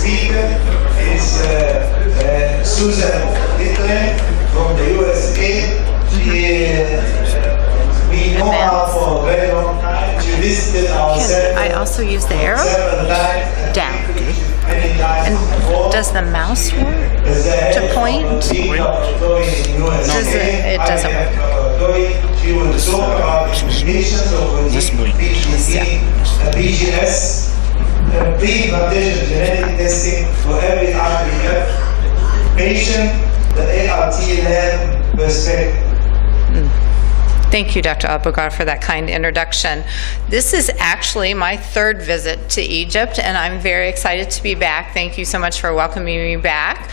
speaker is Susan Gitlin from the USA. We know her for a very long time. She visited our center. I also use the arrow down. And does the mouse work to point? It doesn't work. She will talk about the implications of PGS, preimplantation genetic testing for every IVF patient, the ART lab perspective. Thank you, Dr. Abougar, for that kind introduction. This is actually my third visit to Egypt, and I'm very excited to be back. Thank you so much for welcoming me back.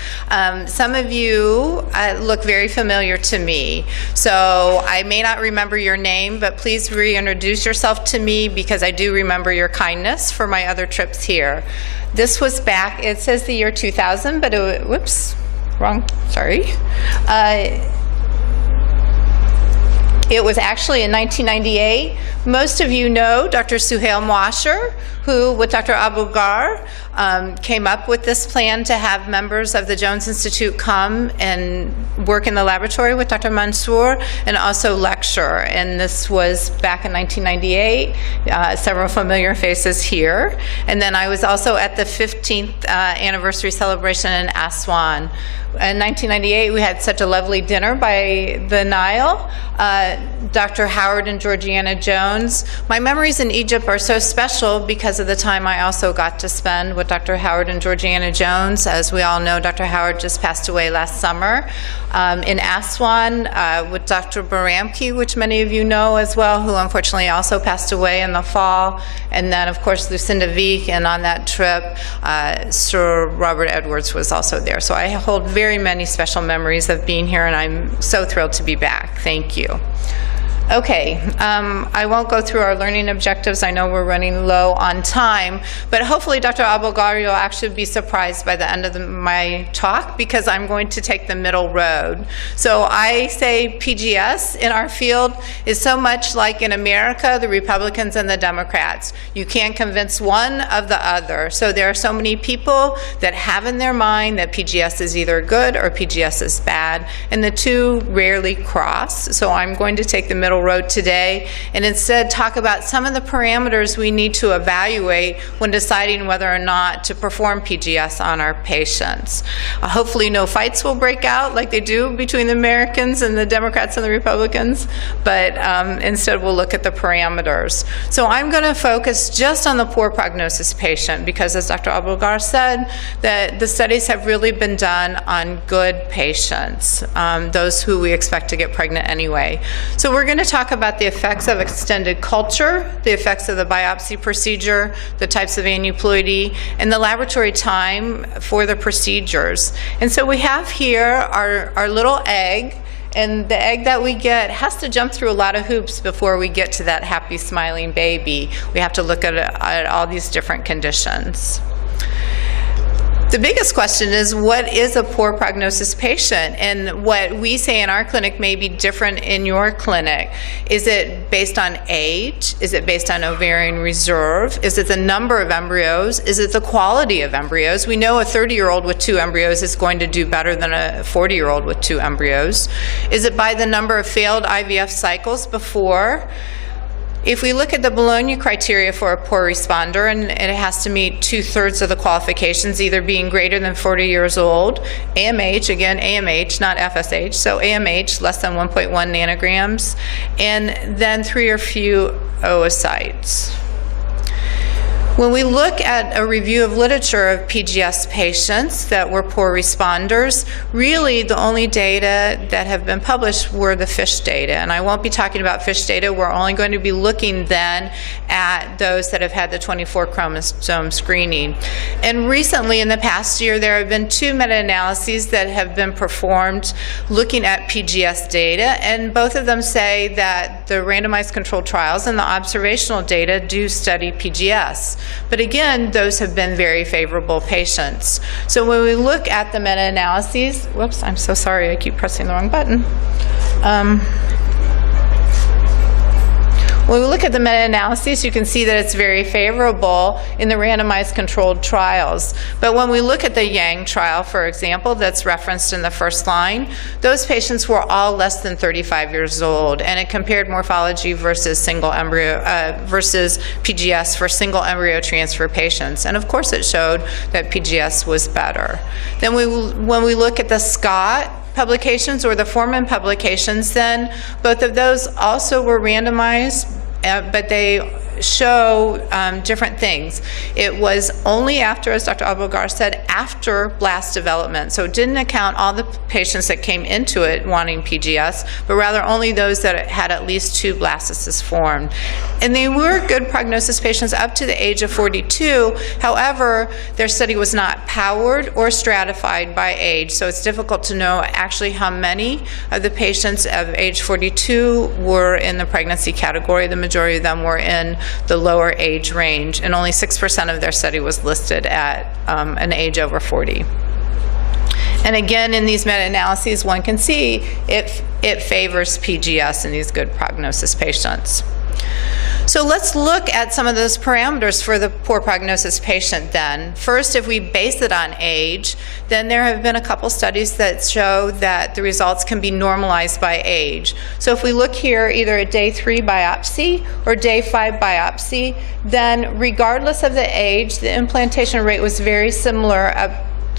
Some of you look very familiar to me, so I may not remember your name, but please reintroduce yourself to me because I do remember your kindness for my other trips here. This was back, it says the year 2000, but whoops, wrong, sorry. It was actually in 1998. Most of you know Dr. Suhail Mwasher, who, with Dr. Abougar, came up with this plan to have members of the Jones Institute come and work in the laboratory with Dr. Mansour and also lecture. And this was back in 1998, several familiar faces here. And then I was also at the 15th anniversary celebration in Aswan. In 1998, we had such a lovely dinner by the Nile. Dr. Howard and Georgiana Jones. My memories in Egypt are so special because of the time I also got to spend with Dr. Howard and Georgiana Jones. As we all know, Dr. Howard just passed away last summer. In Aswan with Dr. Baramki, which many of you know as well, who unfortunately also passed away in the fall. And then, of course, Lucinda Veek, and on that trip, Sir Robert Edwards was also there. So I hold very many special memories of being here, and I'm so thrilled to be back. Thank you. Okay, I won't go through our learning objectives. I know we're running low on time, but hopefully Dr. Abougar, you'll actually be surprised by the end of my talk because I'm going to take the middle road. So I say PGS in our field is so much like in America, the Republicans and the Democrats. You can't convince one of the other. So there are so many people that have in their mind that PGS is either good or PGS is bad, and the two rarely cross. So I'm going to take the middle road today and instead talk about some of the parameters we need to evaluate when deciding whether or not to perform PGS on our patients. Hopefully no fights will break out like they do between the Americans and the Democrats and the Republicans, but instead we'll look at the parameters. So I'm going to focus just on the poor prognosis patient because, as Dr. Abougar said, that the studies have really been done on good patients, those who we expect to get pregnant anyway. So we're going to talk about the effects of extended culture, the effects of the biopsy procedure, the types of aneuploidy, and the laboratory time for the procedures. And so we have here our little egg, and the egg that we get has to jump through a lot of hoops before we get to that happy, smiling baby. We have to look at all these different conditions. The biggest question is, what is a poor prognosis patient? And what we say in our clinic may be different in your clinic. Is it based on age? Is it based on ovarian reserve? Is it the number of embryos? Is it the quality of embryos? We know a 30-year-old with 2 embryos is going to do better than a 40-year-old with 2 embryos. Is it by the number of failed IVF cycles before? If we look at the Bologna criteria for a poor responder, and it has to meet 2/3 of the qualifications, either being greater than 40 years old, AMH, again AMH, not FSH, so AMH less than 1.1 nanograms, and then 3 or few oocytes. When we look at a review of literature of PGS patients that were poor responders, really the only data that have been published were the FISH data. And I won't be talking about FISH data. We're only going to be looking then at those that have had the 24 chromosome screening. And recently, in the past year, there have been 2 meta-analyses that have been performed looking at PGS data, and both of them say that the randomized controlled trials and the observational data do study PGS. But again, those have been very favorable patients. So when we look at the meta-analyses, whoops, I'm so sorry, I keep pressing the wrong button. When we look at the meta-analysis, you can see that it's very favorable in the randomized controlled trials. But when we look at the Yang trial, for example, that's referenced in the first line, those patients were all less than 35 years old, and it compared morphology versus single embryo versus PGS for single embryo transfer patients. And of course, it showed that PGS was better. Then when we look at the Scott publications or the Foreman publications, then both of those also were randomized, but they show different things. It was only after, as Dr. Abou-Gar said, after blast development. So it didn't account all the patients that came into it wanting PGS, but rather only those that had at least 2 blastocysts formed. And they were good prognosis patients up to the age of 42. However, their study was not powered or stratified by age, so it's difficult to know actually how many of the patients of age 42 were in the pregnancy category. The majority of them were in the lower age range, and only 6% of their study was listed at an age over 40. And again, in these meta-analyses, one can see it favors PGS in these good prognosis patients. So let's look at some of those parameters for the poor prognosis patient then. First, if we base it on age, then there have been a couple studies that show that the results can be normalized by age. So if we look here either at day 3 biopsy or day 5 biopsy, then regardless of the age, the implantation rate was very similar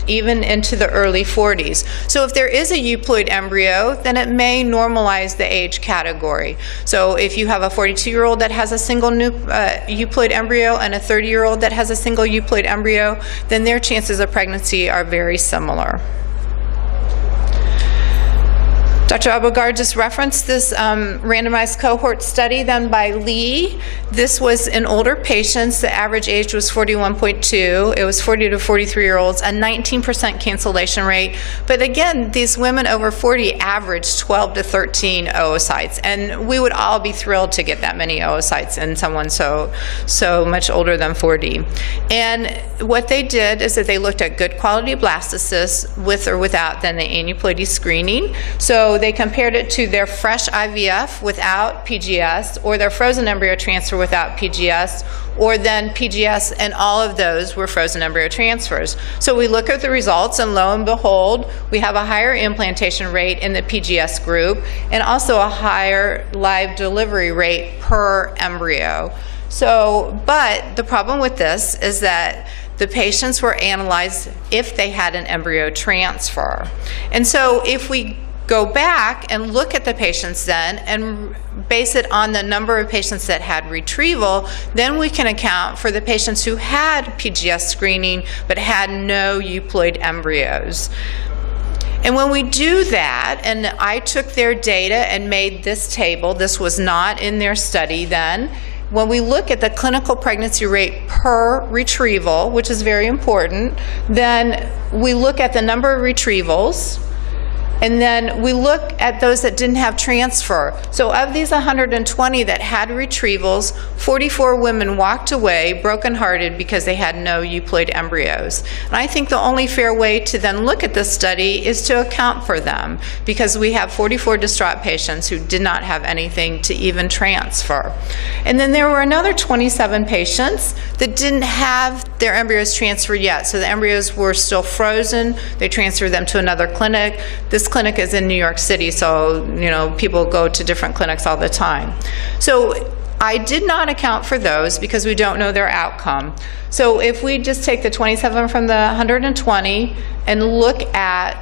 even into the early 40s. So if there is a euploid embryo, then it may normalize the age category. So if you have a 42-year-old that has a single euploid embryo and a 30-year-old that has a single euploid embryo, then their chances of pregnancy are very similar. Dr. Abou-Gar just referenced this randomized cohort study done by Lee. This was in older patients. The average age was 41.2. It was 40 to 43-year-olds, a 19% cancellation rate. But again, these women over 40 averaged 12 to 13 oocytes. And we would all be thrilled to get that many oocytes in someone so much older than 40. And what they did is that they looked at good quality blastocysts with or without then the aneuploidy screening. So they compared it to their fresh IVF without PGS, or their frozen embryo transfer without PGS, or then PGS, and all of those were frozen embryo transfers. So we look at the results, and lo and behold, we have a higher implantation rate in the PGS group, and also a higher live delivery rate per embryo. So, but the problem with this is that the patients were analyzed if they had an embryo transfer. And so if we go back and look at the patients then and base it on the number of patients that had retrieval, then we can account for the patients who had PGS screening but had no euploid embryos. And when we do that, and I took their data and made this table, this was not in their study then, when we look at the clinical pregnancy rate per retrieval, which is very important, then we look at the number of retrievals, and then we look at those that didn't have transfer. So of these 120 that had retrievals, 44 women walked away brokenhearted because they had no euploid embryos. And I think the only fair way to then look at this study is to account for them, because we have 44 distraught patients who did not have anything to even transfer. And then there were another 27 patients that didn't have their embryos transferred yet. So the embryos were still frozen. They transferred them to another clinic. This clinic is in New York City, so people go to different clinics all the time. So I did not account for those because we don't know their outcome. So if we just take the 27 from the 120 and look at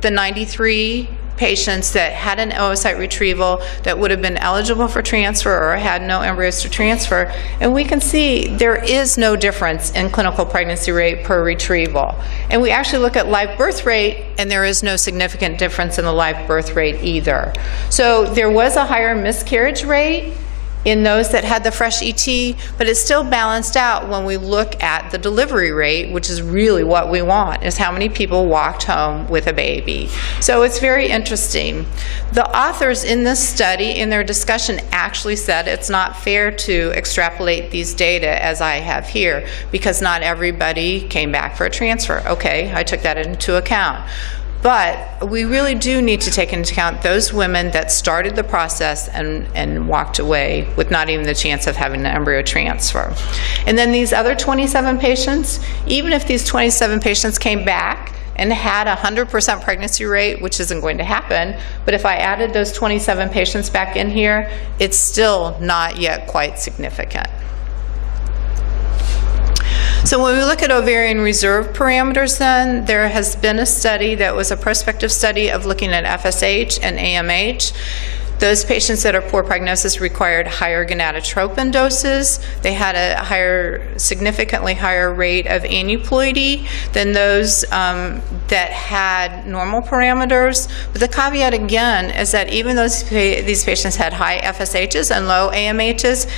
the 93 patients that had an oocyte retrieval that would have been eligible for transfer or had no embryos to transfer, and we can see there is no difference in clinical pregnancy rate per retrieval. And we actually look at live birth rate, and there is no significant difference in the live birth rate either. So there was a higher miscarriage rate in those that had the fresh ET, but it's still balanced out when we look at the delivery rate, which is really what we want, is how many people walked home with a baby. So it's very interesting. The authors in this study, in their discussion, actually said it's not fair to extrapolate these data as I have here, because not everybody came back for a transfer. Okay, I took that into account. But we really do need to take into account those women that started the process and walked away with not even the chance of having an embryo transfer. And then these other 27 patients, even if these 27 patients came back and had a 100% pregnancy rate, which isn't going to happen, but if I added those 27 patients back in here, it's still not yet quite significant. So when we look at ovarian reserve parameters then, there has been a study that was a prospective study of looking at FSH and AMH. Those patients that are poor prognosis required higher gonadotropin doses. They had a significantly higher rate of aneuploidy than those that had normal parameters. But the caveat again is that even though these patients had high FSHs and low AMHs,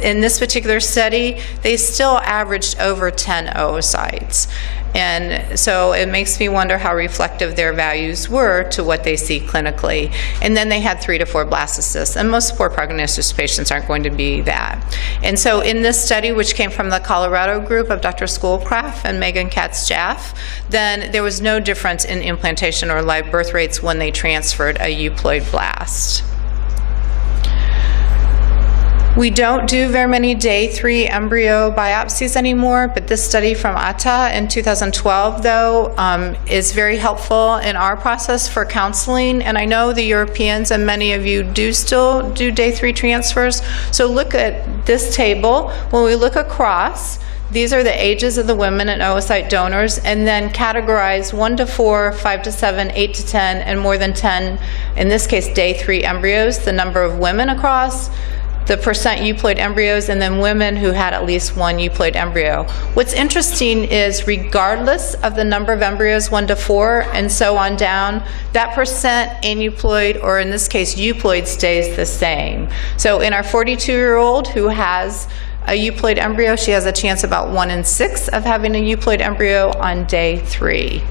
in this particular study, they still averaged over 10 oocytes. And so it makes me wonder how reflective their values were to what they see clinically. And then they had 3 to 4 blastocysts, and most poor prognosis patients aren't going to be that. And so in this study, which came from the Colorado group of Dr. Schoolcraft and Megan Katz-Jaff, then there was no difference in implantation or live birth rates when they transferred a euploid blast. We don't do very many day 3 embryo biopsies anymore, but this study from Atta in 2012, though, is very helpful in our process for counseling. And I know the Europeans and many of you do still do day 3 transfers. So look at this table. When we look across, these are the ages of the women and oocyte donors, and then categorize 1 to 4, 5 to 7, 8 to 10, and more than 10, in this case, day 3 embryos, the number of women across, the percent euploid embryos, and then women who had at least 1 euploid embryo. What's interesting is regardless of the number of embryos, 1 to 4 and so on down, that percent aneuploid, or in this case euploid, stays the same. So in our 42-year-old who has a euploid embryo, she has a chance about 1 in 6 of having a euploid embryo on day 3.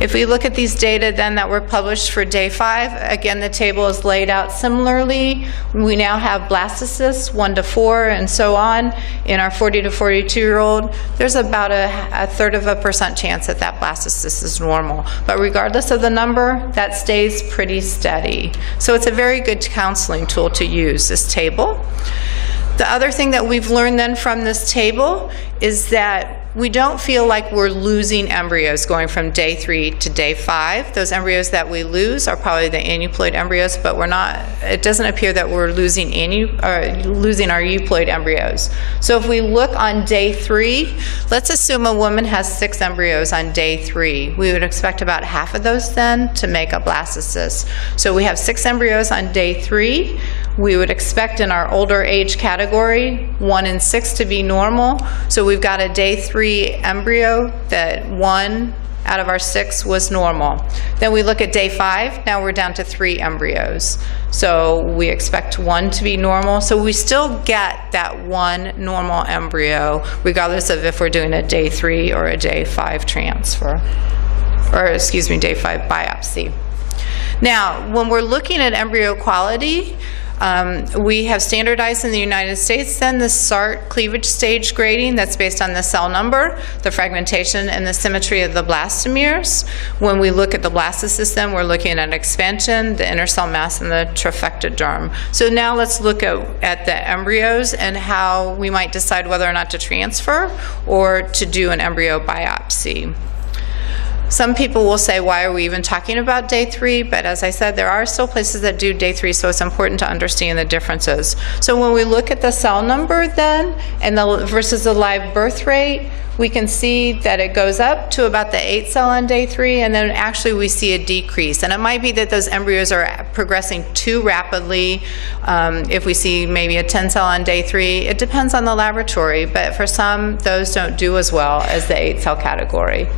If we look at these data then that were published for day 5, again the table is laid out similarly. We now have blastocysts 1 to 4 and so on. In our 40 to 42-year-old, there's about a 1/3% chance that that blastocyst is normal. But regardless of the number, that stays pretty steady. So it's a very good counseling tool to use, this table. The other thing that we've learned then from this table is that we don't feel like we're losing embryos going from day 3 to day 5. Those embryos that we lose are probably the aneuploid embryos, but we're not, it doesn't appear that we're losing our euploid embryos. So if we look on day 3, let's assume a woman has 6 embryos on day 3. We would expect about half of those then to make a blastocyst. So we have 6 embryos on day 3. We would expect in our older age category 1 in 6 to be normal. So we've got a day 3 embryo that 1 out of our 6 was normal. Then we look at day 5, now we're down to 3 embryos. So we expect 1 to be normal. So we still get that 1 normal embryo regardless of if we're doing a day 3 or a day 5 transfer, or excuse me, day 5 biopsy. Now, when we're looking at embryo quality, we have standardized in the United States then the SART cleavage stage grading that's based on the cell number, the fragmentation, and the symmetry of the blastomeres. When we look at the blastocyst then, we're looking at expansion, the inner cell mass, and the trophectoderm. So now let's look at the embryos and how we might decide whether or not to transfer or to do an embryo biopsy. Some people will say, why are we even talking about day 3? But as I said, there are still places that do day 3, so it's important to understand the differences. So when we look at the cell number then, and versus the live birth rate, we can see that it goes up to about the 8 cell on day 3, and then actually we see a decrease. And it might be that those embryos are progressing too rapidly. If we see maybe a 10 cell on day 3, it depends on the laboratory, but for some, those don't do as well as the 8 cell category.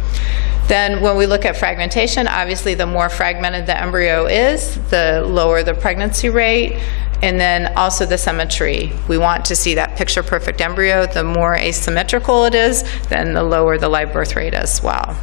Then when we look at fragmentation, obviously the more fragmented the embryo is, the lower the pregnancy rate, and then also the symmetry. We want to see that picture perfect embryo. The more asymmetrical it is, then the lower the live birth rate as well.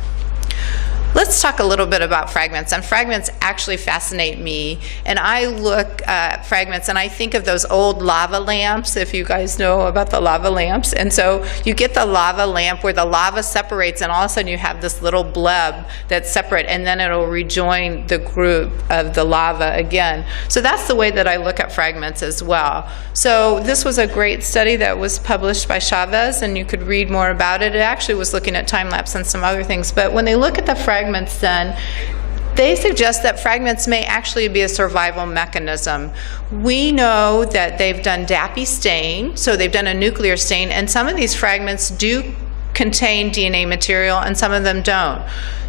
Let's talk a little bit about fragments. And fragments actually fascinate me. And I look at fragments and I think of those old lava lamps, if you guys know about the lava lamps. And so you get the lava lamp where the lava separates and all of a sudden you have this little bleb that's separate, and then it'll rejoin the group of the lava again. So that's the way that I look at fragments as well. So this was a great study that was published by Chavez, and you could read more about it. It actually was looking at time-lapse and some other things. But when they look at the fragments then, they suggest that fragments may actually be a survival mechanism. We know that they've done DAPI stain, so they've done a nuclear stain, and some of these fragments do contain DNA material and some of them don't.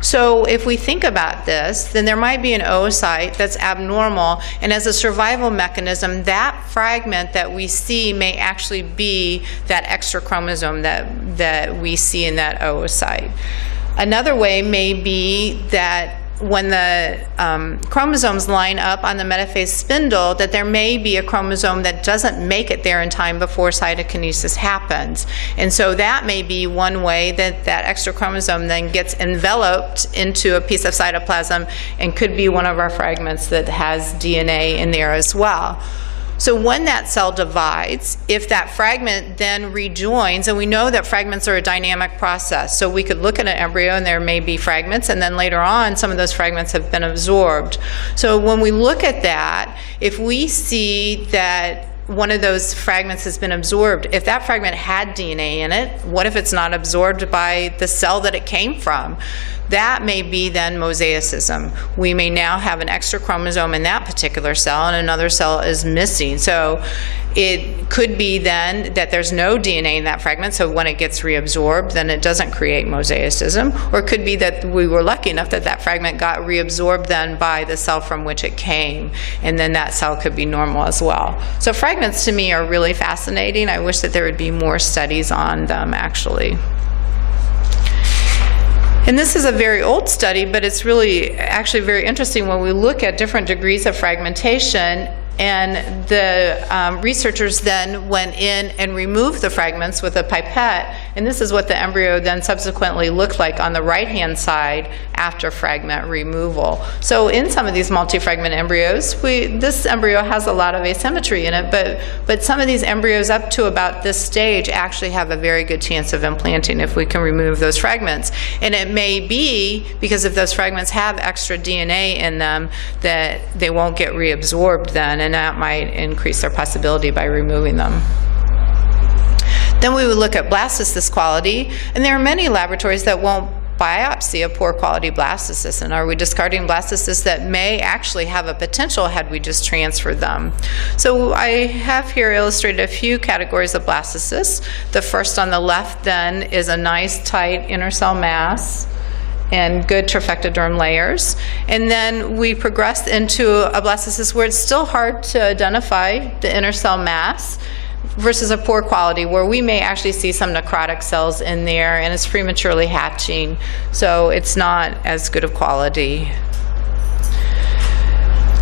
So if we think about this, then there might be an oocyte that's abnormal, and as a survival mechanism, that fragment that we see may actually be that extra chromosome that we see in that oocyte. Another way may be that when the chromosomes line up on the metaphase spindle, that there may be a chromosome that doesn't make it there in time before cytokinesis happens. And so that may be one way that that extra chromosome then gets enveloped into a piece of cytoplasm and could be one of our fragments that has DNA in there as well. So when that cell divides, if that fragment then rejoins, and we know that fragments are a dynamic process, so we could look at an embryo and there may be fragments, and then later on some of those fragments have been absorbed. So when we look at that, if we see that one of those fragments has been absorbed, if that fragment had DNA in it, what if it's not absorbed by the cell that it came from? That may be then mosaicism. We may now have an extra chromosome in that particular cell and another cell is missing. So it could be then that there's no DNA in that fragment, so when it gets reabsorbed, then it doesn't create mosaicism. Or it could be that we were lucky enough that that fragment got reabsorbed then by the cell from which it came, and then that cell could be normal as well. So fragments to me are really fascinating. I wish that there would be more studies on them actually. And this is a very old study, but it's really actually very interesting when we look at different degrees of fragmentation. And the researchers then went in and removed the fragments with a pipette, and this is what the embryo then subsequently looked like on the right-hand side after fragment removal. So in some of these multi-fragment embryos, this embryo has a lot of asymmetry in it, but some of these embryos up to about this stage actually have a very good chance of implanting if we can remove those fragments. And it may be because if those fragments have extra DNA in them that they won't get reabsorbed then, and that might increase their possibility by removing them. Then we would look at blastocyst quality, and there are many laboratories that won't biopsy a poor quality blastocyst, and are we discarding blastocysts that may actually have a potential had we just transferred them? So I have here illustrated a few categories of blastocysts. The first on the left then is a nice tight inner cell mass and good trophectoderm layers. And then we progressed into a blastocyst where it's still hard to identify the inner cell mass versus a poor quality where we may actually see some necrotic cells in there and it's prematurely hatching, so it's not as good of quality.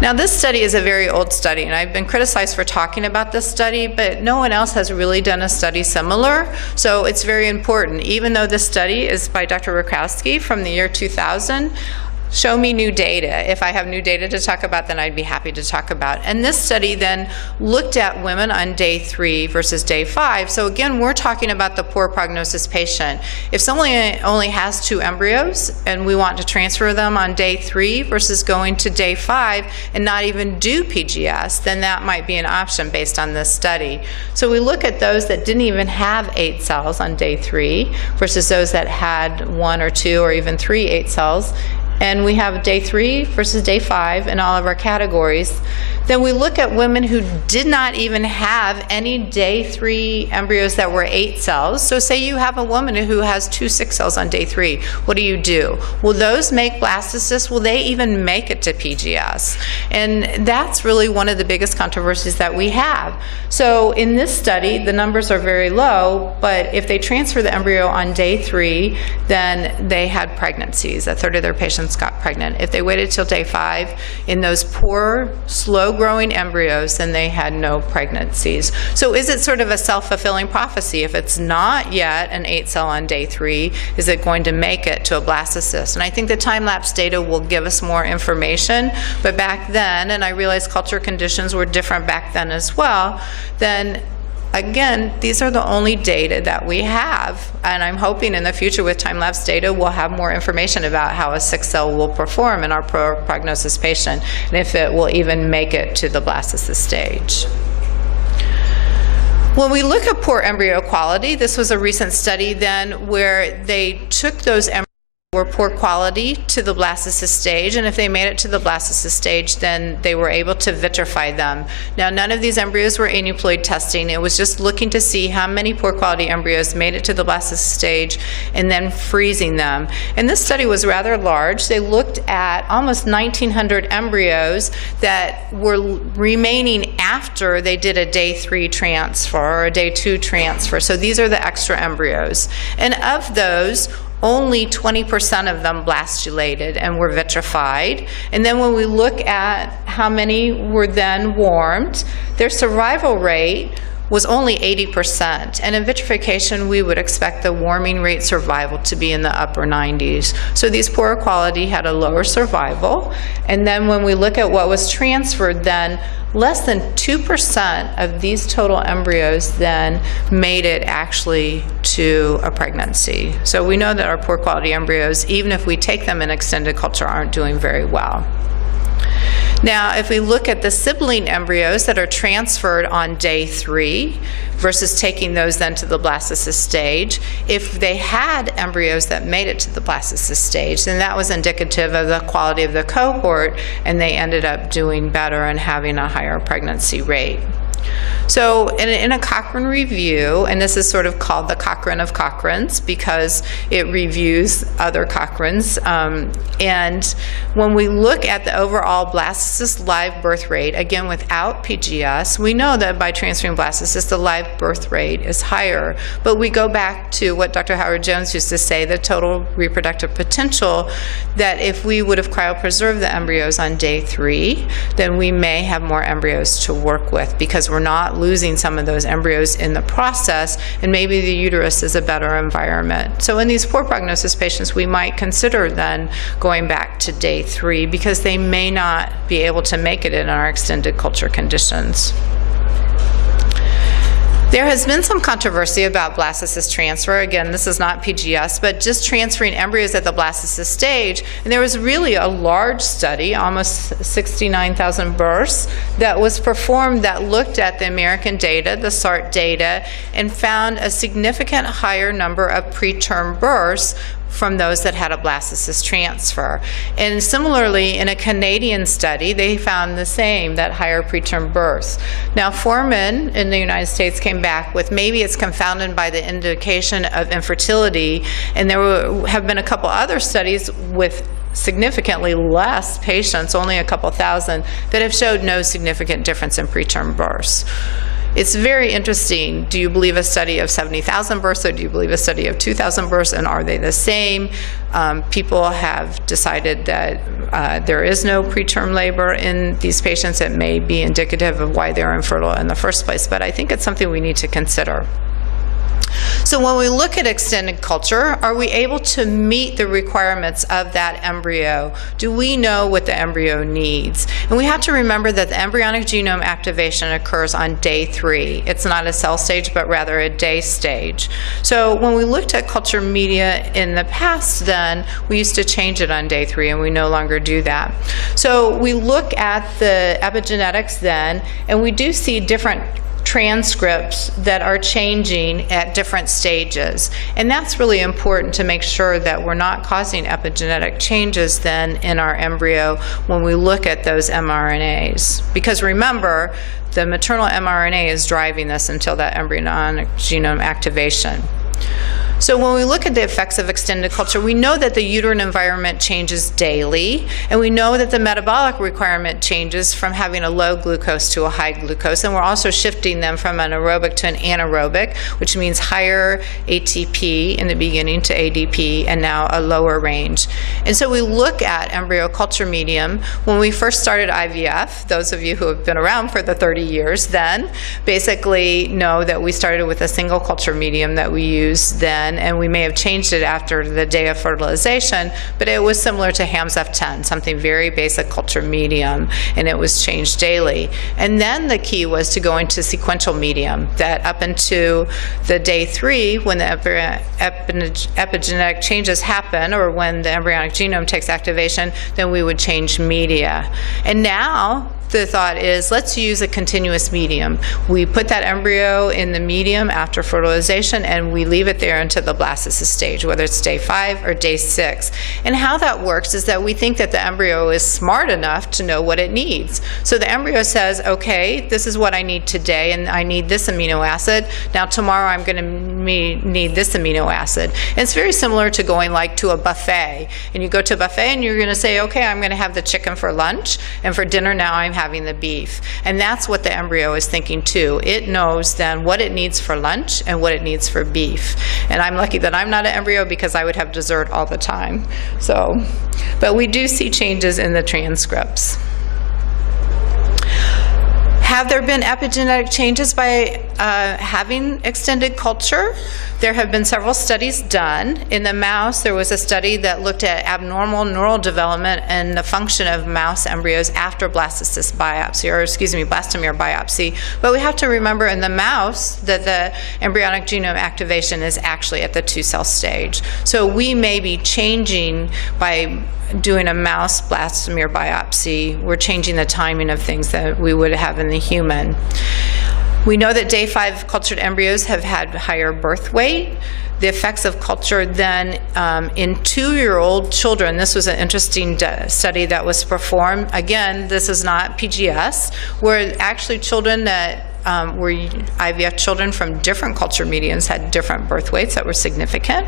Now this study is a very old study, and I've been criticized for talking about this study, but no one else has really done a study similar, so it's very important. Even though this study is by Dr. Rakowski from the year 2000, show me new data. If I have new data to talk about, then I'd be happy to talk about. And this study then looked at women on day 3 versus day 5. So again, we're talking about the poor prognosis patient. If someone only has 2 embryos and we want to transfer them on day 3 versus going to day 5 and not even do PGS, then that might be an option based on this study. So we look at those that didn't even have 8 cells on day 3 versus those that had 1 or 2 or even 3 8 cells. And we have day 3 versus day 5 in all of our categories. Then we look at women who did not even have any day 3 embryos that were 8 cells. So say you have a woman who has 2 6 cells on day 3. What do? Will those make blastocysts? Will they even make it to PGS? And that's really one of the biggest controversies that we have. So in this study, the numbers are very low, but if they transfer the embryo on day 3, then they had pregnancies. A third of their patients got pregnant. If they waited till day 5, in those poor, slow low-growing embryos, then they had no pregnancies. So is it sort of a self-fulfilling prophecy? If it's not yet an 8-cell on day 3, is it going to make it to a blastocyst? And I think the time-lapse data will give us more information, but back then, and I realize culture conditions were different back then as well, then again, these are the only data that we have, and I'm hoping in the future with time-lapse data we'll have more information about how a 6-cell will perform in our prognosis patient, and if it will even make it to the blastocyst stage. When we look at poor embryo quality, this was a recent study then where they took those embryos were poor quality to the blastocyst stage, and if they made it to the blastocyst stage, then they were able to vitrify them. Now, none of these embryos were aneuploid testing. It was just looking to see how many poor quality embryos made it to the blastocyst stage and then freezing them. And this study was rather large. They looked at almost 1,900 embryos that were remaining after they did a day 3 transfer or a day 2 transfer. So these are the extra embryos. And of those, only 20% of them blastulated and were vitrified. And then when we look at how many were then warmed, their survival rate was only 80%. And in vitrification, we would expect the warming rate survival to be in the upper 90s. So these poor quality had a lower survival. And then when we look at what was transferred, then less than 2% of these total embryos then made it actually to a pregnancy. So we know that our poor quality embryos, even if we take them in extended culture, aren't doing very well. Now, if we look at the sibling embryos that are transferred on day 3 versus taking those then to the blastocyst stage, if they had embryos that made it to the blastocyst stage, then that was indicative of the quality of the cohort, and they ended up doing better and having a higher pregnancy rate. So in a Cochrane review, and this is sort of called the Cochrane of Cochranes because it reviews other Cochranes, and when we look at the overall blastocyst live birth rate, again without PGS, we know that by transferring blastocyst, the live birth rate is higher. But we go back to what Dr. Howard Jones used to say, the total reproductive potential, that if we would have cryopreserved the embryos on day 3, then we may have more embryos to work with because we're not losing some of those embryos in the process, and maybe the uterus is a better environment. So in these poor prognosis patients, we might consider then going back to day 3 because they may not be able to make it in our extended culture conditions. There has been some controversy about blastocyst transfer. Again, this is not PGS, but just transferring embryos at the blastocyst stage. And there was really a large study, almost 69,000 births, that was performed that looked at the American data, the SART data, and found a significant higher number of preterm births from those that had a blastocyst transfer. And similarly, in a Canadian study, they found the same, that higher preterm births. Now, Foreman in the United States came back with maybe it's confounded by the indication of infertility, and there have been a couple other studies with significantly less patients, only a couple thousand, that have showed no significant difference in preterm births. It's very interesting. Do you believe a study of 70,000 births, or do you believe a study of 2,000 births, and are they the same? People have decided that there is no preterm labor in these patients. It may be indicative of why they're infertile in the first place, but I think it's something we need to consider. So when we look at extended culture, are we able to meet the requirements of that embryo? Do we know what the embryo needs? And we have to remember that the embryonic genome activation occurs on day 3. It's not a cell stage, but rather a day stage. So when we looked at culture media in the past then, we used to change it on day 3, and we no longer do that. So we look at the epigenetics then, and we do see different transcripts that are changing at different stages. And that's really important to make sure that we're not causing epigenetic changes then in our embryo when we look at those mRNAs. Because remember, the maternal mRNA is driving this until that embryonic genome activation. So when we look at the effects of extended culture, we know that the uterine environment changes daily, and we know that the metabolic requirement changes from having a low glucose to a high glucose, and we're also shifting them from an aerobic to an anaerobic, which means higher ATP in the beginning to ADP, and now a lower range. And so we look at embryo culture medium. When we first started IVF, those of you who have been around for the 30 years then basically know that we started with a single culture medium that we used then, and we may have changed it after the day of fertilization, but it was similar to Ham's F10, something very basic culture medium, and it was changed daily. And then the key was to go into sequential medium, that up into the day 3, when the epigenetic changes happen, or when the embryonic genome takes activation, then we would change media. And now the thought is, let's use a continuous medium. We put that embryo in the medium after fertilization, and we leave it there until the blastocyst stage, whether it's day 5 or day 6. And how that works is that we think that the embryo is smart enough to know what it needs. So the embryo says, okay, this is what I need today, and I need this amino acid. Now tomorrow I'm going to need this amino acid. And it's very similar to going like to a buffet. And you go to a buffet and you're going to say, okay, I'm going to have the chicken for lunch, and for dinner now I'm having the beef. And that's what the embryo is thinking too. It knows then what it needs for lunch and what it needs for beef. And I'm lucky that I'm not an embryo, because I would have dessert all the time. So, but we do see changes in the transcripts. Have there been epigenetic changes by having extended culture? There have been several studies done. In the mouse, there was a study that looked at abnormal neural development and the function of mouse embryos after blastocyst biopsy, or excuse me, blastomere biopsy. But we have to remember in the mouse that the embryonic genome activation is actually at the 2-cell stage. So we may be changing by doing a mouse blastomere biopsy. We're changing the timing of things that we would have in the human. We know that day 5 cultured embryos have had higher birth weight. The effects of culture then in 2-year-old children, this was an interesting study that was performed. Again, this is not PGS, where actually children that were IVF children from different culture mediums had different birth weights that were significant.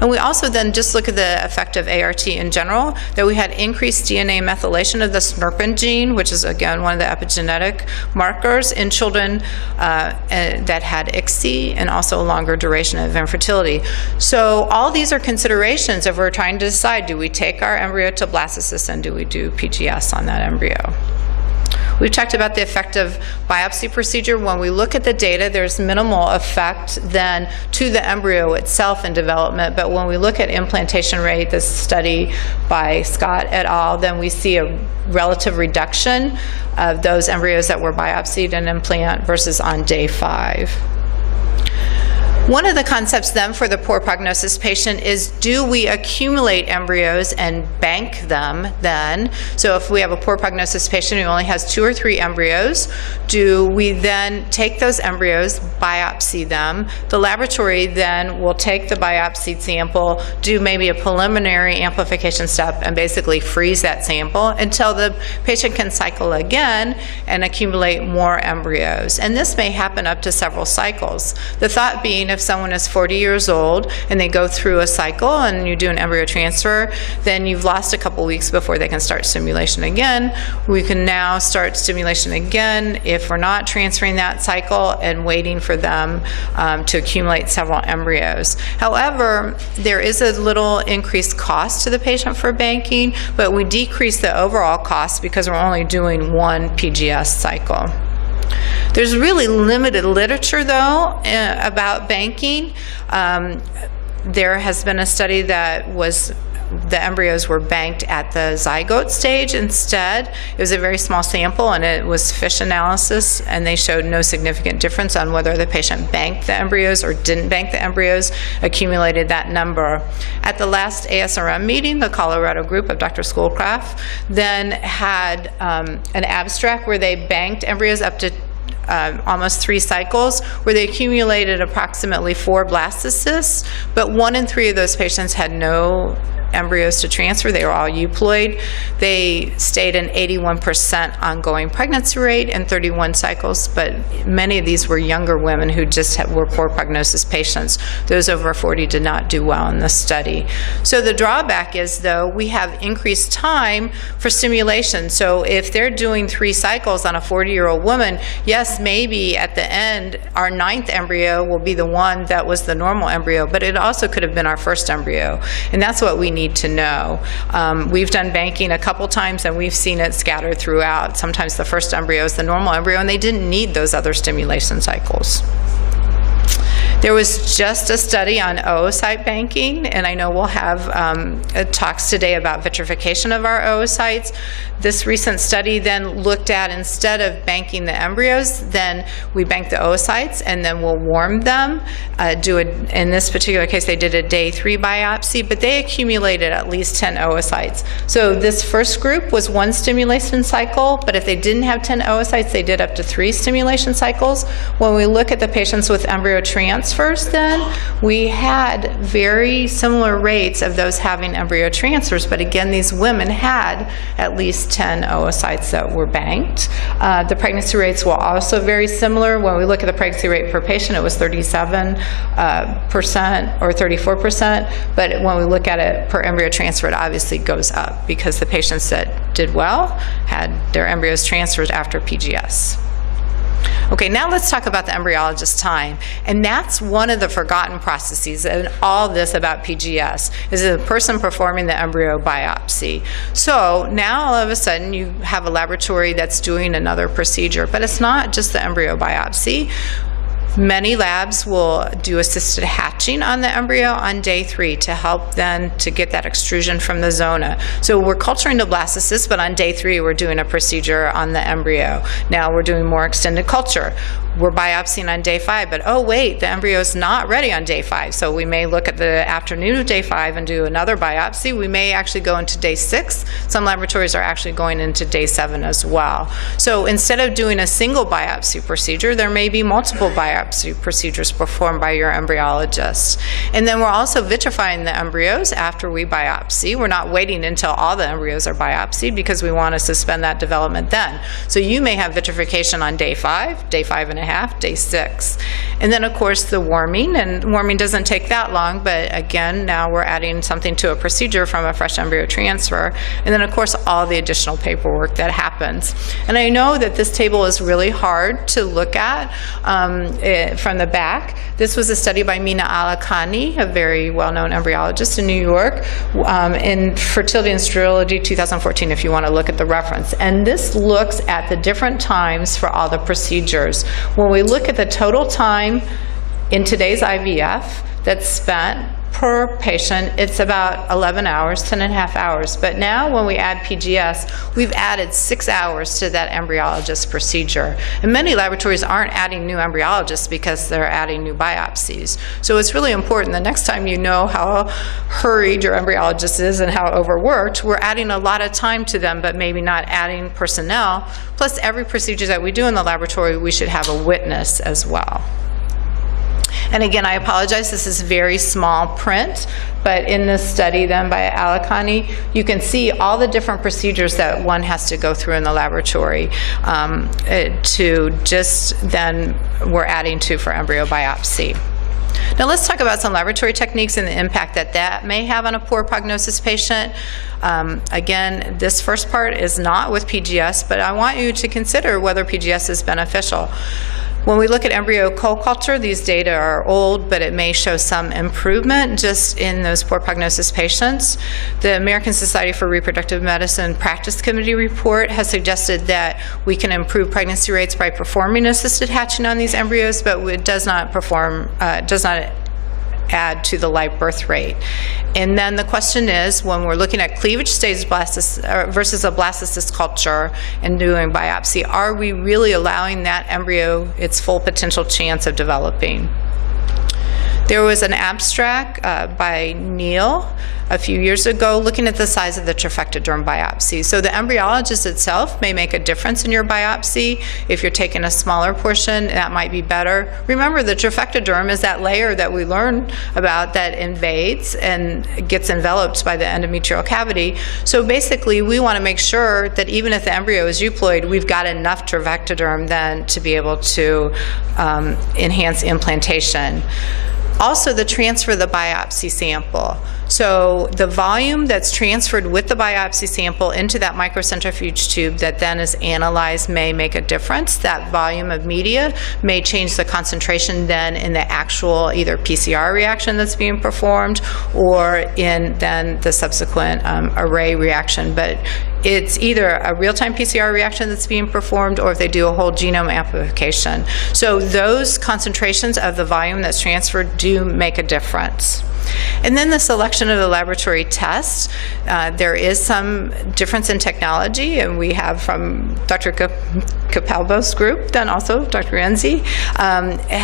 And we also then just look at the effect of ART in general, that we had increased DNA methylation of the SNRPN gene, which is again one of the epigenetic markers in children that had ICSI, and also a longer duration of infertility. So all these are considerations if we're trying to decide, do we take our embryo to blastocyst and do we do PGS on that embryo? We've talked about the effective biopsy procedure. When we look at the data, there's minimal effect then to the embryo itself in development, but when we look at implantation rate, this study by Scott et al., then we see a relative reduction of those embryos that were biopsied and implant versus on day 5. One of the concepts then for the poor prognosis patient is, do we accumulate embryos and bank them then? So if we have a poor prognosis patient who only has 2 or 3 embryos, do we then take those embryos, biopsy them? The laboratory then will take the biopsied sample, do maybe a preliminary amplification step, and basically freeze that sample until the patient can cycle again and accumulate more embryos. And this may happen up to several cycles. The thought being, if someone is 40 years old and they go through a cycle and you do an embryo transfer, then you've lost a couple weeks before they can start stimulation again. We can now start stimulation again if we're not transferring that cycle and waiting for them to accumulate several embryos. However, there is a little increased cost to the patient for banking, but we decrease the overall cost because we're only doing 1 PGS cycle. There's really limited literature, though, about banking. There has been a study that the embryos were banked at the zygote stage instead. It was a very small sample, and it was FISH analysis, and they showed no significant difference on whether the patient banked the embryos or didn't bank the embryos, accumulated that number. At the last ASRM meeting, the Colorado group of Dr. Schoolcraft then had an abstract where they banked embryos up to almost 3 cycles, where they accumulated approximately 4 blastocysts, but 1 in 3 of those patients had no embryos to transfer. They were all euploid. They stayed an 81% ongoing pregnancy rate and 31 cycles, but many of these were younger women who just were poor prognosis patients. Those over 40 did not do well in this study. So the drawback is, though, we have increased time for stimulation. So if they're doing 3 cycles on a 40-year-old woman, yes, maybe at the end, our 9th embryo will be the one that was the normal embryo, but it also could have been our first embryo. And that's what we need to know. We've done banking a couple times, and we've seen it scattered throughout. Sometimes the first embryo is the normal embryo, and they didn't need those other stimulation cycles. There was just a study on oocyte banking, and I know we'll have talks today about vitrification of our oocytes. This recent study then looked at, instead of banking the embryos, then we bank the oocytes and then we'll warm them. In this particular case, they did a day 3 biopsy, but they accumulated at least 10 oocytes. So this first group was 1 stimulation cycle, but if they didn't have 10 oocytes, they did up to 3 stimulation cycles. When we look at the patients with embryo transfers, then we had very similar rates of those having embryo transfers, but again, these women had at least 10 oocytes that were banked. The pregnancy rates were also very similar. When we look at the pregnancy rate per patient, it was 37% or 34%, but when we look at it per embryo transfer, it obviously goes up because the patients that did well had their embryos transferred after PGS. Okay, now let's talk about the embryologist time. And that's one of the forgotten processes in all this about PGS, is the person performing the embryo biopsy. So now all of a sudden you have a laboratory that's doing another procedure, but it's not just the embryo biopsy. Many labs will do assisted hatching on the embryo on day 3 to help then to get that extrusion from the zona. So we're culturing the blastocysts, but on day 3 we're doing a procedure on the embryo. Now we're doing more extended culture. We're biopsying on day 5, but oh wait, the embryo is not ready on day 5. So we may look at the afternoon of day 5 and do another biopsy. We may actually go into day 6. Some laboratories are actually going into day 7 as well. So instead of doing a single biopsy procedure, there may be multiple biopsy procedures performed by your embryologist. And then we're also vitrifying the embryos after we biopsy. We're not waiting until all the embryos are biopsied because we want to suspend that development then. So you may have vitrification on day 5, day 5 and a half, day 6. And then of course the warming, and warming doesn't take that long, but again, now we're adding something to a procedure from a fresh embryo transfer. And then of course all the additional paperwork that happens. And I know that this table is really hard to look at from the back. This was a study by Metaanalysis, a very well-known embryologist in New York, in Fertility and Sterility 2014, if you want to look at the reference. And this looks at the different times for all the procedures. When we look at the total time in today's IVF that's spent per patient, it's about 11 hours, 10 and a half hours. But now when we add PGS, we've added 6 hours to that embryologist procedure. And many laboratories aren't adding new embryologists because they're adding new biopsies. So it's really important the next time you know how hurried your embryologist is and how overworked, we're adding a lot of time to them, but maybe not adding personnel. Plus every procedure that we do in the laboratory, we should have a witness as well. And again, I apologize, this is very small print, but in this study then by Alakani, you can see all the different procedures that one has to go through in the laboratory to just then we're adding to for embryo biopsy. Now let's talk about some laboratory techniques and the impact that that may have on a poor prognosis patient. Again, this first part is not with PGS, but I want you to consider whether PGS is beneficial. When we look at embryo co-culture, these data are old, but it may show some improvement just in those poor prognosis patients. The American Society for Reproductive Medicine Practice Committee report has suggested that we can improve pregnancy rates by performing assisted hatching on these embryos, but it does not add to the live birth rate. And then the question is, when we're looking at cleavage stage versus a blastocyst culture and doing biopsy, are we really allowing that embryo its full potential chance of developing? There was an abstract by Neil a few years ago looking at the size of the trophectoderm biopsy. So the embryologist itself may make a difference in your biopsy. If you're taking a smaller portion, that might be better. Remember, the trophectoderm is that layer that we learned about that invades and gets enveloped by the endometrial cavity. So basically, we want to make sure that even if the embryo is euploid, we've got enough trophectoderm then to be able to enhance implantation. Also, the transfer of the biopsy sample. So the volume that's transferred with the biopsy sample into that microcentrifuge tube that then is analyzed may make a difference. That volume of media may change the concentration then in the actual either PCR reaction that's being performed or in then the subsequent array reaction. But it's either a real-time PCR reaction that's being performed or if they do a whole genome amplification. So those concentrations of the volume that's transferred do make a difference. And then the selection of the laboratory test. There is some difference in technology, and we have from Dr. Capalbo's group, then also Dr. Renzi,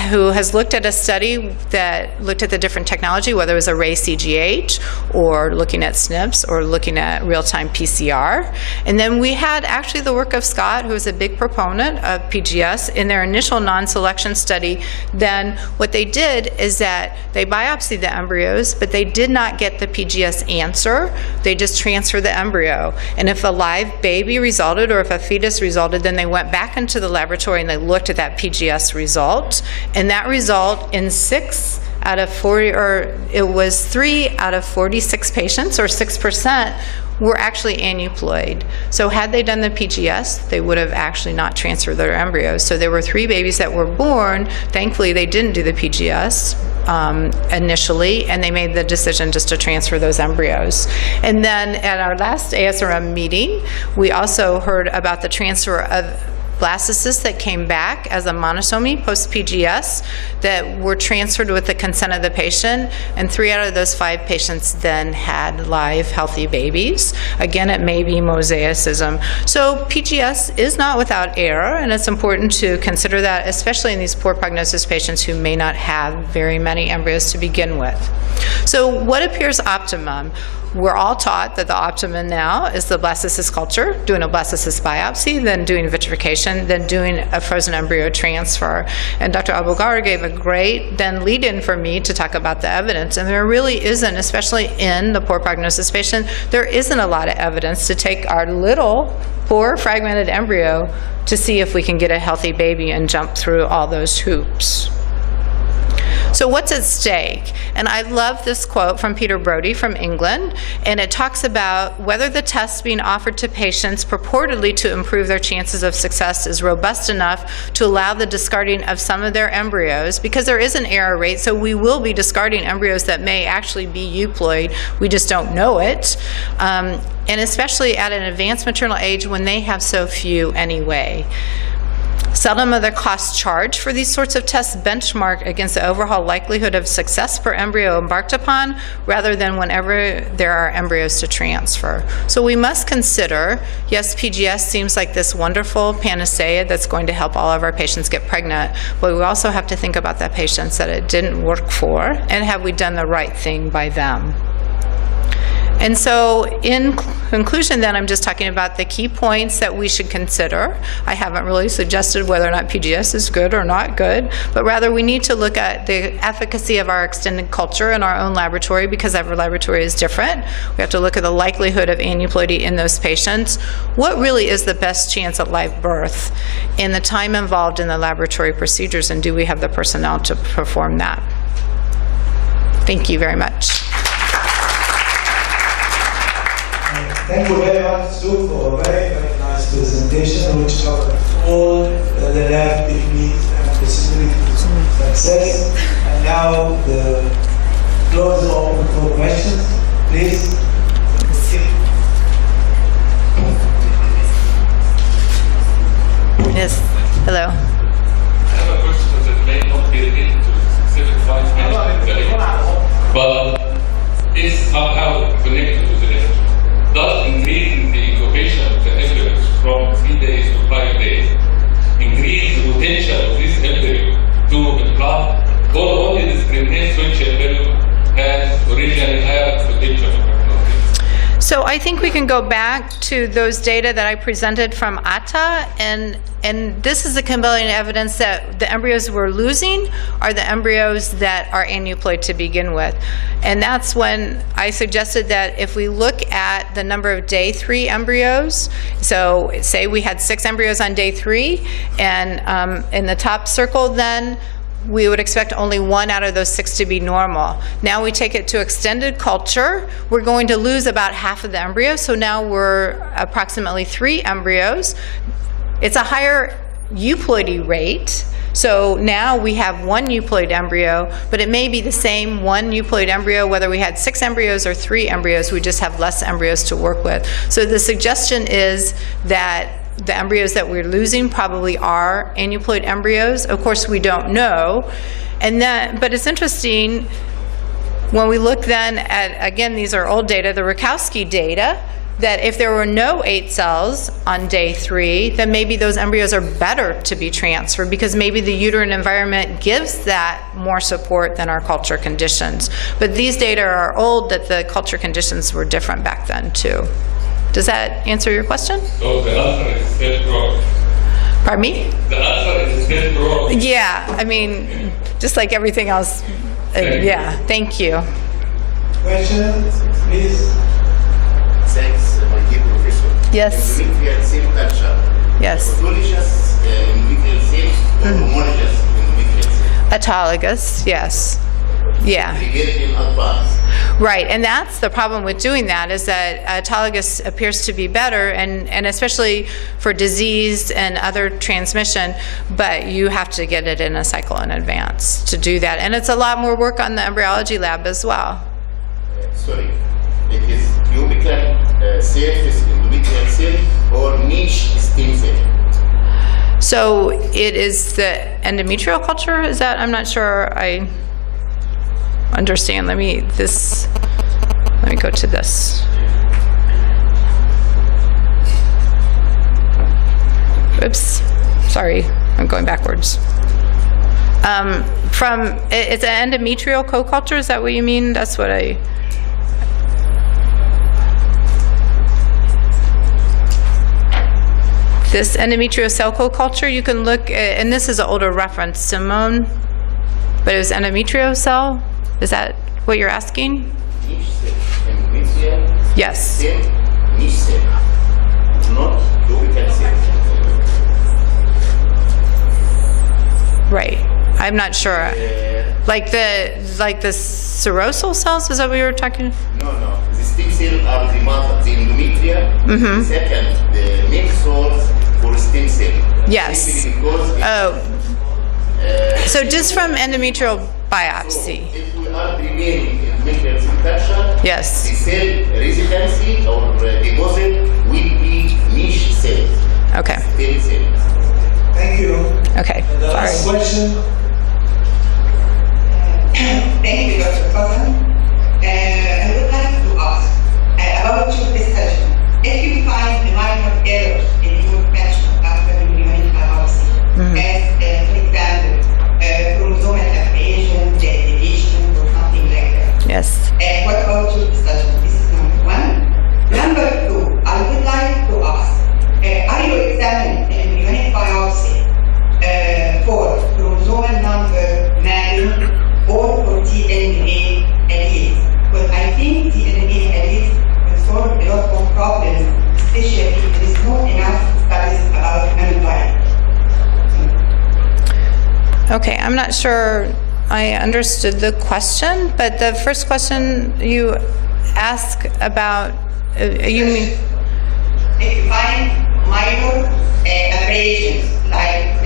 who has looked at a study that looked at the different technology, whether it was array CGH or looking at SNPs or looking at real-time PCR. And then we had actually the work of Scott, who is a big proponent of PGS, in their initial non-selection study. Then what they did is that they biopsied the embryos, but they did not get the PGS answer. They just transferred the embryo. And if a live baby resulted or if a fetus resulted, then they went back into the laboratory and they looked at that PGS result. And that result in 6 out of 40, or it was 3 out of 46 patients, or 6%, were actually aneuploid. So had they done the PGS, they would have actually not transferred their embryos. So there were 3 babies that were born. Thankfully, they didn't do the PGS initially, and they made the decision just to transfer those embryos. And then at our last ASRM meeting, we also heard about the transfer of blastocysts that came back as a monosomy post-PGS that were transferred with the consent of the patient, and 3 out of those 5 patients then had live, healthy babies. Again, it may be mosaicism. So PGS is not without error, and it's important to consider that, especially in these poor prognosis patients who may not have very many embryos to begin with. So what appears optimum? We're all taught that the optimum now is the blastocyst culture, doing a blastocyst biopsy, then doing vitrification, then doing a frozen embryo transfer. And Dr. Abou-Gar gave a great then lead-in for me to talk about the evidence. And there really isn't, especially in the poor prognosis patient, there isn't a lot of evidence to take our little poor fragmented embryo to see if we can get a healthy baby and jump through all those hoops. So what's at stake? And I love this quote from Peter Brodie from England, and it talks about whether the test being offered to patients purportedly to improve their chances of success is robust enough to allow the discarding of some of their embryos, because there is an error rate, so we will be discarding embryos that may actually be euploid. We just don't know it. And especially at an advanced maternal age when they have so few anyway. Seldom are the costs charged for these sorts of tests benchmarked against the overall likelihood of success per embryo embarked upon, rather than whenever there are embryos to transfer. So we must consider, yes, PGS seems like this wonderful panacea that's going to help all of our patients get pregnant, but we also have to think about the patients that it didn't work for, and have we done the right thing by them? And so in conclusion then, I'm just talking about the key points that we should consider. I haven't really suggested whether or not PGS is good or not good, but rather we need to look at the efficacy of our extended culture in our own laboratory, because every laboratory is different. We have to look at the likelihood of aneuploidy in those patients. What really is the best chance at live birth, and the time involved in the laboratory procedures, and do we have the personnel to perform that? Thank you very much. Thank you very much, Sue, for a very, very nice presentation, which covered all the lab techniques and possibilities of success. And now the floor is open for questions. Please. Yes. Hello. I have a question that may not be related to specific 5 minutes, but is somehow connected to the next. Does increasing the incubation of the embryos from 3 days to 5 days increase the potential of this embryo to implant, or only discriminate which So I think we can go back to those data that I presented from Atta, and this is the compelling evidence that the embryos we're losing are the embryos that are aneuploid to begin with. And that's when I suggested that if we look at the number of day 3 embryos, so say we had 6 embryos on day 3, and in the top circle then, we would expect only 1 out of those 6 to be normal. Now we take it to extended culture, we're going to lose about half of the embryos, so now we're approximately 3 embryos. It's a higher euploidy rate, so now we have 1 euploid embryo, but it may be the same 1 euploid embryo whether we had 6 embryos or 3 embryos, we just have less embryos to work with. So the suggestion is that the embryos that we're losing probably are aneuploid embryos. Of course, we don't know. And then, but it's interesting when we look then at, again, these are old data, the Rakowski data, that if there were no 8 cells on day 3, then maybe those embryos are better to be transferred because maybe the uterine environment gives that more support than our culture conditions. But these data are old that the culture conditions were different back then too. Does that answer your question? So the answer is still wrong. Pardon me? The answer is still wrong. Yeah, I mean, just like everything else. Yeah, thank you. Question, please. Thanks, my dear professor. Yes. Endometrial cell culture. Yes. Autologous endometrial cells or homologous endometrial cells? Autologous, yes. Yeah. We get in advance. Right, and that's the problem with doing that is that autologous appears to be better, and especially for disease and other transmission, but you have to get it in a cycle in advance to do that. And it's a lot more work on the embryology lab as well. Sorry. It is cubical surface endometrial cell or niche stem cell? So it is the endometrial culture, is that? I'm not sure I understand. Let me go to this. Oops, sorry, I'm going backwards. It's an endometrial co-culture, is that what you mean? That's what this endometrial cell co-culture, you can look at, and this is an older reference, Simone, but it was endometrial cell. Is that what you're asking? Niche cell. Endometrial Yes. cell, niche cell. Not cubical cell. Right. I'm not sure. Like the serosal cells, is that what you were talking? No. The stem cells are the mother, the endometrial. Second, the main source for stem cell. Yes. Simply because So just from endometrial biopsy. if we are preparing endometrial cell culture, Yes. the cell residency or deposit will be niche cells. Okay. Stem cells. Thank you. Okay. The last Sorry. question. Thank you, Dr. Fazan. I would like to ask about your discussion. If you find minor errors in your patient after the embryonic biopsy, as for example, chromosomal aberration, deletion, or something like that, Yes. what about your discussion? This is number 1. Number 2, I would like to ask, are you examining the embryonic biopsy for chromosomal number mapping or for DNA alleles? But I think DNA alleles will solve a lot of problems, especially if there is not enough studies about antibodies. Okay, I'm not sure I understood the question, but the first question you asked about, you mean? If you find minor aberrations,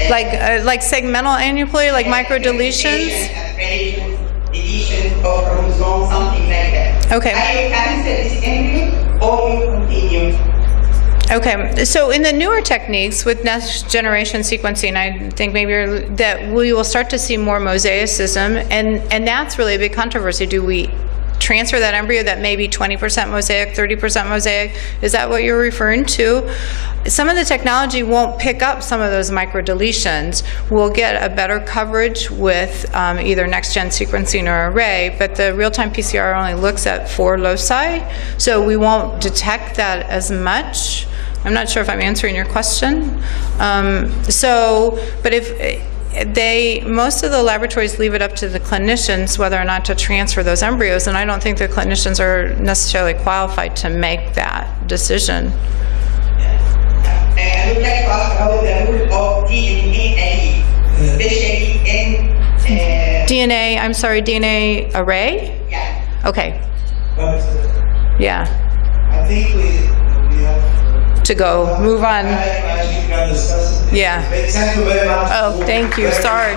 Like segmental aneuploidy, like microdeletions? Aberrations, deletion of chromosome, something like that. Okay. Are you cancel this embryo or you continue? Okay, so in the newer techniques with next generation sequencing, I think maybe that we will start to see more mosaicism, and that's really a big controversy. Do we transfer that embryo that may be 20% mosaic, 30% mosaic. Is that what you're referring to? Some of the technology won't pick up some of those microdeletions. We'll get a better coverage with either next-gen sequencing or array, but the real-time PCR only looks at 4 loci, so we won't detect that as much. I'm not sure if I'm answering your question. But if most of the laboratories leave it up to the clinicians whether or not to transfer those embryos, and I don't think the clinicians are necessarily qualified to make that decision. I would like to ask about the role of DNA, especially in DNA array? yeah. Okay, But yeah, I think we have to go, move on. I actually can discuss it. Yeah. Thank you very much. Oh, thank you, sorry.